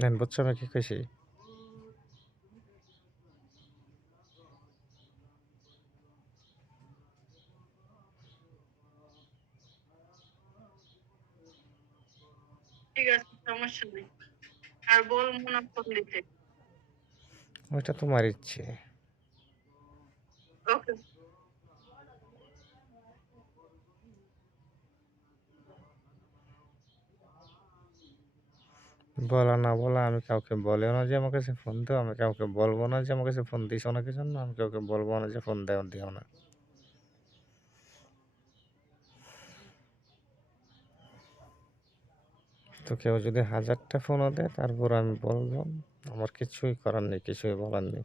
নেন বুঝছো আমি কি কইছি? ঠিক আছে, সমস্যা নেই। আর বলবো না ফোন দিতে। ওইটা তোমার ইচ্ছে। ওকে। বলা না বলা আমি কাউকে বলিও না যে আমার কাছে ফোন দাও, আমি কাউকে বলবো না যে আমার কাছে ফোন দিছো না কি জন্য, আমি কাউকে বলবো না যে ফোন দিও না। তো কেউ যদি 1000টা ফোনও দেয় তারপর আমি বলবো, আমার কিছুই করার নেই, কিছুই বলার নেই।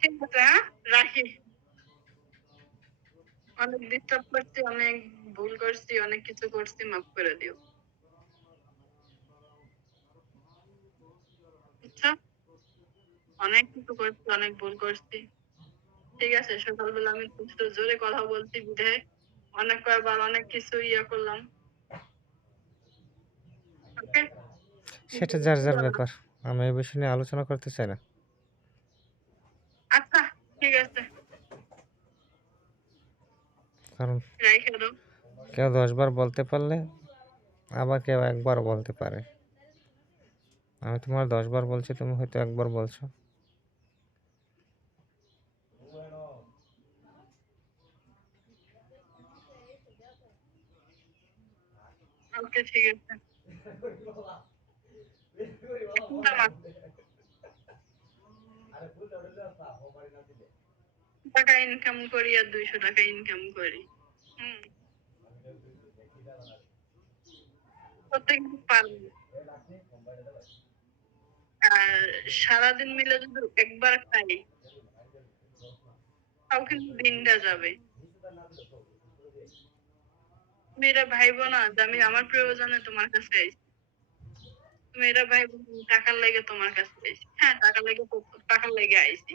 ঠিক আছে, হ্যাঁ? রাখি। অনেক ডিস্টার্ব করছি, অনেক ভুল করছি, অনেক কিছু করছি, মাফ করে দিও। বুঝছো? অনেক কিছু করছি, অনেক ভুল করছি। ঠিক আছে, সকালবেলা আমি একটু জোরে কথা বলছি বিধায় অনেক কয়েকবার অনেক কিছু করলাম। ওকে? সেটা যার যার ব্যাপার, আমি এই বিষয় নিয়ে আলোচনা করতে চাই না। আচ্ছা, ঠিক আছে, কারণ রাইখে দাও। কেউ 10বার বলতে পারলে আবার কেউ একবার বলতে পারে। আমি তোমার 10বার বলছি, তুমি হয়তো একবার বলছো। ওকে, ঠিক আছে। দাঁড়া, টাকা ইনকাম করি আর 200 টাকা ইনকাম করি। হুম, প্রত্যেকদিন পারবো। আর সারাদিন মিলে যদি একবার খাই, তাও কিন্তু দিনটা যাবে। তুমি এটা ভাইবো না যে আমি আমার প্রয়োজনে তোমার কাছে আইছি। তুমি এটা ভাইবো না আমি টাকার লেগে তোমার কাছে আইছি। হ্যাঁ, টাকার লেগে তো টাকার লেগে আইছি।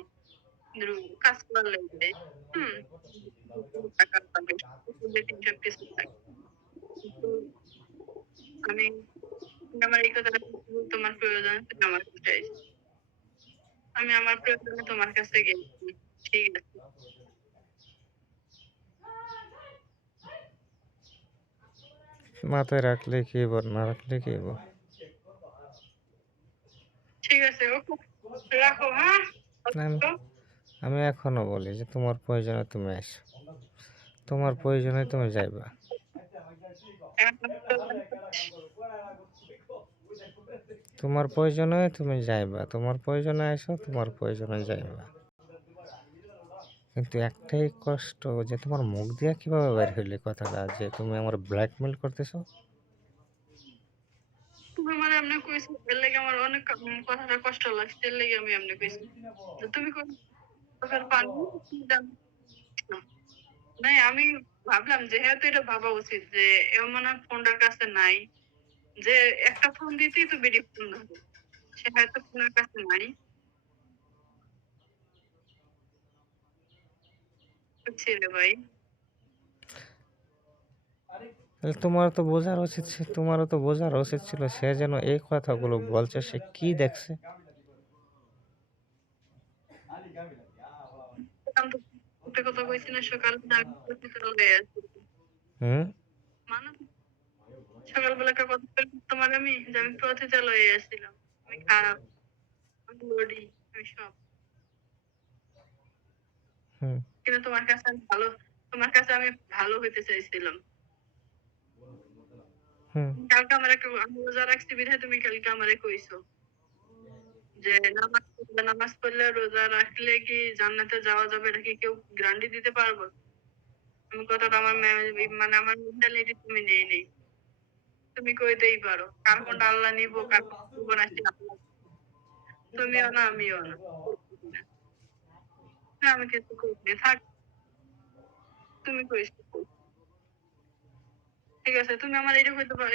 কিন্তু কাজ করার লেগে আইছি। হুম, টাকা পাবে, সব কিছু থাকে। কিন্তু আমি তুমি আমার এই কথাটা বলছো, তোমার প্রয়োজনে তুমি আমার কাছে আইছো। আমি আমার প্রয়োজনে তোমার কাছে গেছি। ঠিক আছে। মাথায় রাখলে কি হইব, না রাখলে কি হইব? ঠিক আছে, ওকে। রাখো, হ্যাঁ? আমি আমি এখনো বলি যে তোমার প্রয়োজনে তুমি আসো, তোমার প্রয়োজনে তুমি যাইবা। তোমার প্রয়োজনে তুমি যাইবা, তোমার প্রয়োজনে আসো, তোমার প্রয়োজনে যাইবা। কিন্তু একটাই কষ্ট যে তোমার মুখ দিয়া কিভাবে বের হইলে কথাটা যে তুমি আমার ব্ল্যাকমেল করতেছো। তুমি আমার এমনি কইছো, এর লেগে আমার অনেক কথাটা কষ্ট লাগছে, এর লেগে আমি এমনি কইছি। যে তুমি চোখের পানি তুমি জানো না। নাই, আমি ভাবলাম যেহেতু এটা ভাবা উচিত যে এমন ফোনটার কাছে নাই, যে একটা ফোন দিতেই তো বেডি ফোন ধরে, সে হয়তো ফোনের কাছে নাই। বুঝছি রে ভাই। তাহলে তোমারও তো বোঝার উচিত ছিল সে যেন এই কথাগুলো বলছে, সে কি দেখছে। আমি তো একটা কথা কইছি না সকালে, যে আমি হসপিটালে আছি। হুম। মানে সকালবেলা একটা কথা বললাম তোমার আমি, যে আমি পতিতালয়ে আসছিলাম। আমি খারাপ, আমি লড়ি, আমি সব। হুম। কিন্তু তোমার কাছে আমি ভালো হইতে চাইছিলাম। হুম। কালকে আমি রোজা রাখছি বিধায় তুমি কালকে আমারে কইছো যে নামাজ পড়লে রোজা রাখলে কি জান্নাতে যাওয়া যাবে, নাকি কেউ গ্যারান্টি দিতে পারবো? আমি কথাটা মানে আমার মেন্টালিটি তুমি নেই। তুমি কইতেই পারো কার কোনটা আল্লাহ নিবো, কার কোনটা নিবো না, সেটা আল্লাহ। তুমিও না, আমিও না। না, আমি কিছু কইনি, থাক। তুমি কইছো। ঠিক আছে, তুমি আমার এটা কইতে পারো।